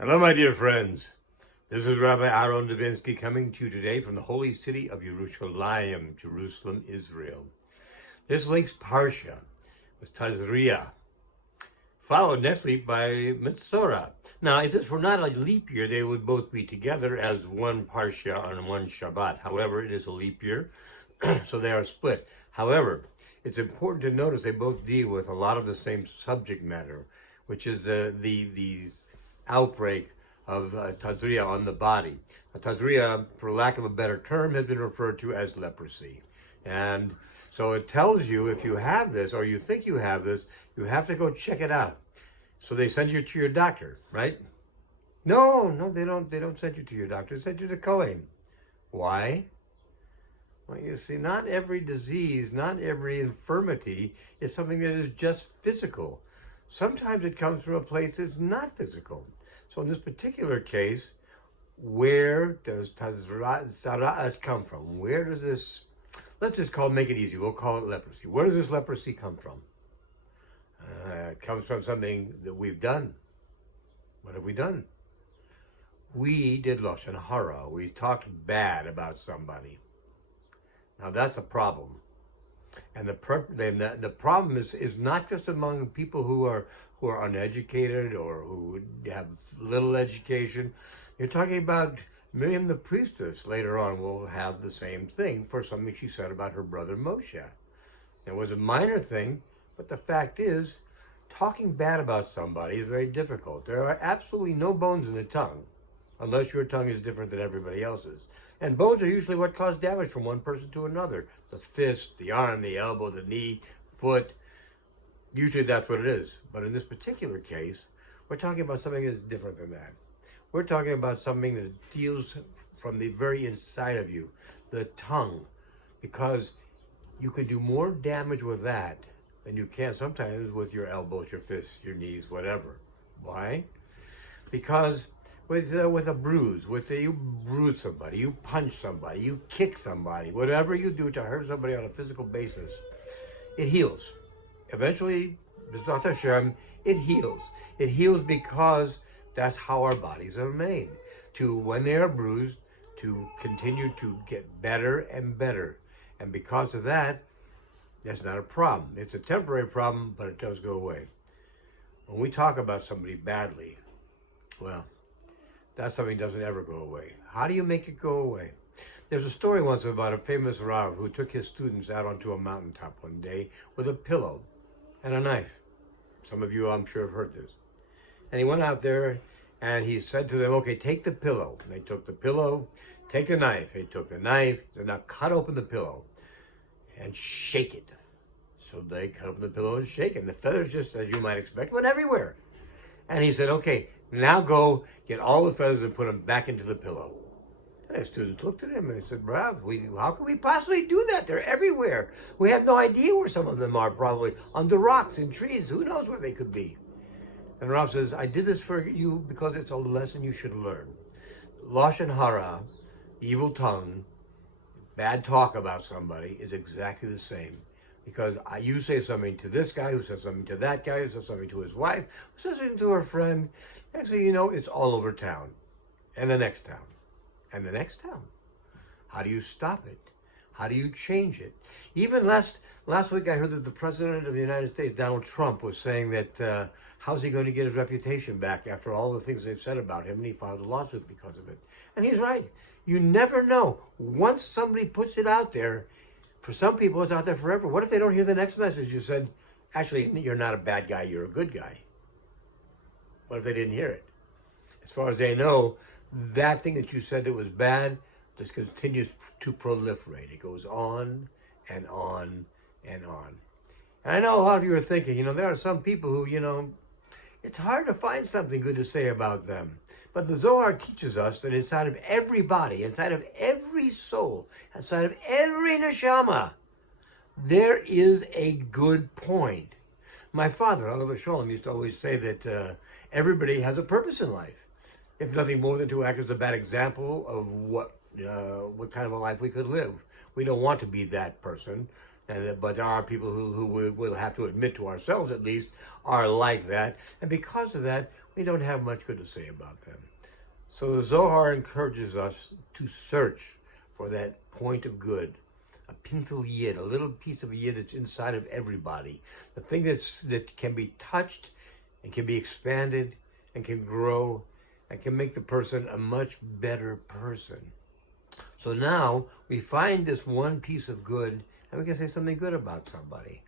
Hello, my dear friends. This is Rabbi Aharon Dobinsky coming to you today from the holy city of Yerushalayim, Jerusalem, Israel. This week's Parsha was Tazria, followed next week by Mitzorah. Now, if this were not a leap year, they would both be together as one Parsha on one Shabbat. However, it is a leap year, so they are split. However, it's important to notice they both deal with a lot of the same subject matter, which is the outbreak of Tazria on the body. Tazria, for lack of a better term, has been referred to as leprosy. And so it tells you if you have this or you think you have this, you have to go check it out. So they send you to your doctor, right? No, they don't send you to your doctor. They send you to Kohen. Why? Well, you see, not every disease, not every infirmity is something that is just physical. Sometimes it comes from a place that's not physical. So in this particular case, where does Tazra'as come from? Where does this, let's just make it easy, we'll call it leprosy. Where does this leprosy come from? It comes from something that we've done. What have we done? We did Lashon Hara. We talked bad about somebody. Now that's a problem. And the problem is not just among people who are uneducated or who have little education. You're talking about Miriam the priestess later on will have the same thing for something she said about her brother Moshe. It was a minor thing, but the fact is, talking bad about somebody is very difficult. There are absolutely no bones in the tongue, unless your tongue is different than everybody else's. And bones are usually what cause damage from one person to another. The fist, the arm, the elbow, the knee, foot. Usually that's what it is. But in this particular case, we're talking about something that's different than that. We're talking about something that deals from the very inside of you, the tongue. Because you can do more damage with that than you can sometimes with your elbows, your fists, your knees, whatever. Why? Because with a bruise, you bruise somebody, you punch somebody, you kick somebody, whatever you do to hurt somebody on a physical basis, it heals. Eventually, B'ezrat Hashem, it heals. It heals because that's how our bodies are made. To, when they are bruised, to continue to get better and better. And because of that, that's not a problem. It's a temporary problem, but it does go away. When we talk about somebody badly, well, that's something that doesn't ever go away. How do you make it go away? There's a story once about a famous Rav who took his students out onto a mountaintop one day with a pillow and a knife. Some of you, I'm sure, have heard this. And he went out there and he said to them, okay, take the pillow. And they took the pillow, take the knife. They took the knife, so now cut open the pillow and shake it. So they cut open the pillow and shake it. And the feathers, just as you might expect, went everywhere. And he said, okay, now go get all the feathers and put them back into the pillow. And the students looked at him and they said, Rav, how can we possibly do that? They're everywhere. We have no idea where some of them are, probably under rocks, in trees. Who knows where they could be? And Rav says, I did this for you because it's a lesson you should learn. Lashon Hara, evil tongue, bad talk about somebody is exactly the same. Because you say something to this guy, who says something to that guy, who says something to his wife, who says something to her friend. Next thing you know, it's all over town. And the next town. And the next town. How do you stop it? How do you change it? Even last week I heard that the President of the United States, Donald Trump, was saying that how's he going to get his reputation back after all the things they've said about him, and he filed a lawsuit because of it. And he's right. You never know. Once somebody puts it out there, for some people, it's out there forever. What if they don't hear the next message? You said, actually, you're not a bad guy, you're a good guy. What if they didn't hear it? As far as they know, that thing that you said that was bad just continues to proliferate. It goes on and on and on. And I know a lot of you are thinking, there are some people who, it's hard to find something good to say about them. But the Zohar teaches us that inside of every body, inside of every soul, inside of every neshama, there is a good point. My father, Alav Shalom, used to always say that everybody has a purpose in life. If nothing more than to act as a bad example of what kind of a life we could live. We don't want to be that person. But there are people who will have to admit to ourselves, at least, are like that. And because of that, we don't have much good to say about them. So the Zohar encourages us to search for that point of good, a pintel yid, a little piece of yid that's inside of everybody, the thing that can be touched and can be expanded and can grow and can make the person a much better person. So now we find this one piece of good and we can say something good about somebody.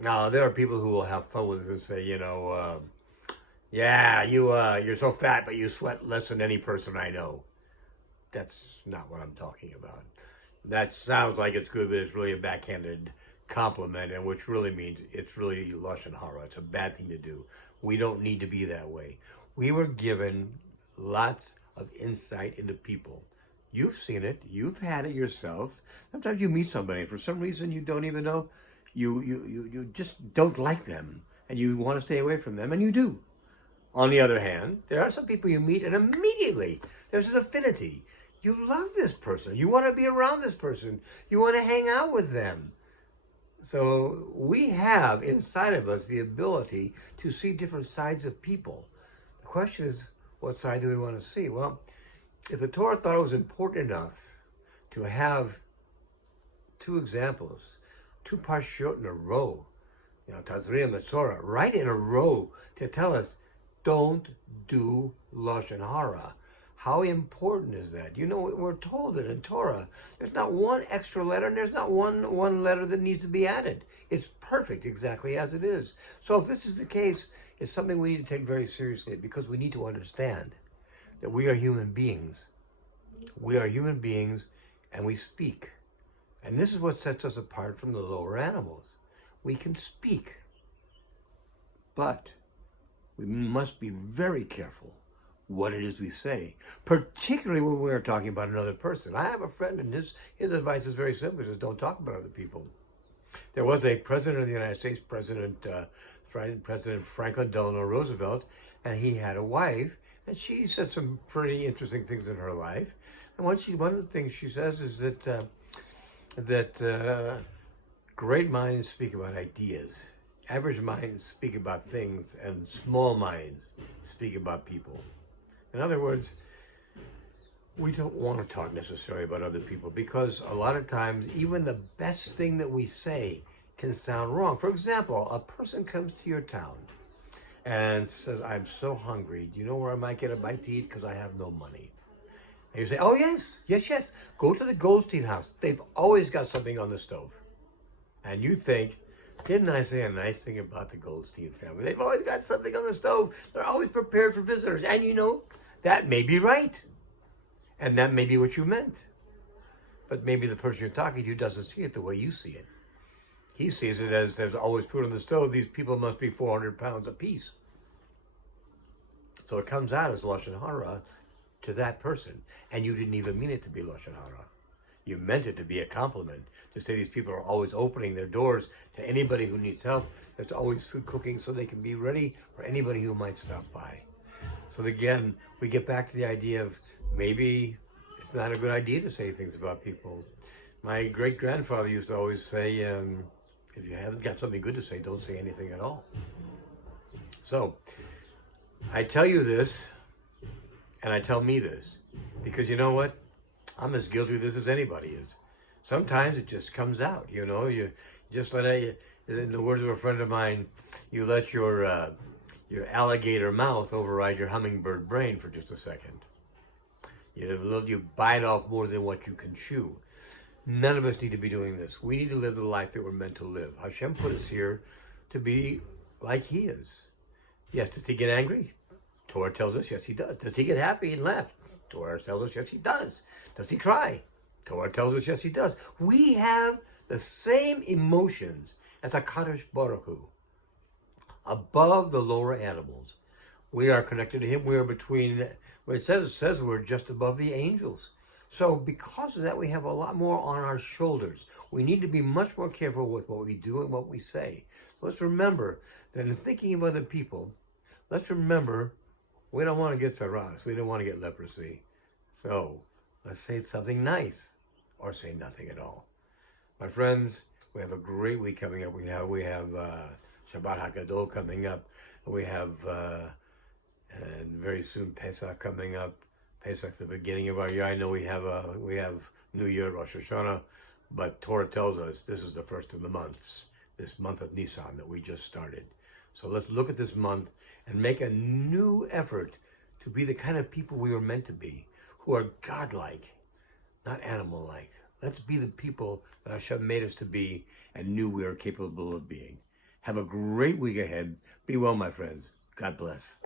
Now there are people who will have fun with it and say, yeah, you're so fat, but you sweat less than any person I know. That's not what I'm talking about. That sounds like it's good, but it's really a backhanded compliment, and which really means it's really lashon hara. It's a bad thing to do. We don't need to be that way. We were given lots of insight into people. You've seen it. You've had it yourself. Sometimes you meet somebody, for some reason you don't even know, you just don't like them, and you want to stay away from them, and you do. On the other hand, there are some people you meet and immediately there's an affinity. You love this person. You want to be around this person. You want to hang out with them. So we have inside of us the ability to see different sides of people. The question is, what side do we want to see? Well, if the Torah thought it was important enough to have two examples, two parshiot in a row, Tazria and Metzora, right in a row to tell us, don't do lashon hara. How important is that? We're told that in Torah, there's not one extra letter and there's not one letter that needs to be added. It's perfect exactly as it is. So if this is the case, it's something we need to take very seriously because we need to understand that we are human beings. We are human beings and we speak. And this is what sets us apart from the lower animals. We can speak, but we must be very careful what it is we say, particularly when we are talking about another person. I have a friend, and his advice is very simple. He says, don't talk about other people. There was a president of the United States, President Franklin Delano Roosevelt, and he had a wife, and she said some pretty interesting things in her life. And one of the things she says is that great minds speak about ideas. Average minds speak about things, and small minds speak about people. In other words, we don't want to talk necessarily about other people because a lot of times, even the best thing that we say can sound wrong. For example, a person comes to your town and says, I'm so hungry. Do you know where I might get a bite to eat? Because I have no money. And you say, oh, yes. Go to the Goldstein house. They've always got something on the stove. And you think, didn't I say a nice thing about the Goldstein family? They've always got something on the stove. They're always prepared for visitors. And that may be right. And that may be what you meant. But maybe the person you're talking to doesn't see it the way you see it. He sees it as there's always food on the stove. These people must be 400 pounds apiece. So it comes out as lashon hara to that person. And you didn't even mean it to be lashon hara. You meant it to be a compliment, to say these people are always opening their doors to anybody who needs help. There's always food cooking so they can be ready for anybody who might stop by. So again, we get back to the idea of maybe it's not a good idea to say things about people. My great-grandfather used to always say, if you haven't got something good to say, don't say anything at all. So I tell you this, and I tell me this, because you know what? I'm as guilty of this as anybody is. Sometimes it just comes out, you just let it, in the words of a friend of mine, you let your alligator mouth override your hummingbird brain for just a second. You bite off more than what you can chew. None of us need to be doing this. We need to live the life that we're meant to live. Hashem put us here to be like He is. Yes, does He get angry? Torah tells us, yes, He does. Does He get happy and laugh? Torah tells us, yes, He does. Does He cry? Torah tells us, yes, He does. We have the same emotions as HaKadosh Baruch Hu. Above the lower animals. We are connected to Him. We are between, it says we're just above the angels. So because of that, we have a lot more on our shoulders. We need to be much more careful with what we do and what we say. So let's remember that in thinking of other people, let's remember we don't want to get saras. We don't want to get leprosy. So let's say something nice or say nothing at all. My friends, We have a great week coming up. We have Shabbat HaGadol coming up. We have and very soon Pesach coming up. Pesach, the beginning of our year. I know we have New Year, Rosh Hashanah, but Torah tells us this is the first of the months, this month of Nisan that we just started. So let's look at this month and make a new effort to be the kind of people we were meant to be, who are godlike, not animal-like. Let's be the people that Hashem made us to be and knew we are capable of being. Have a great week ahead. Be well, my friends. God bless.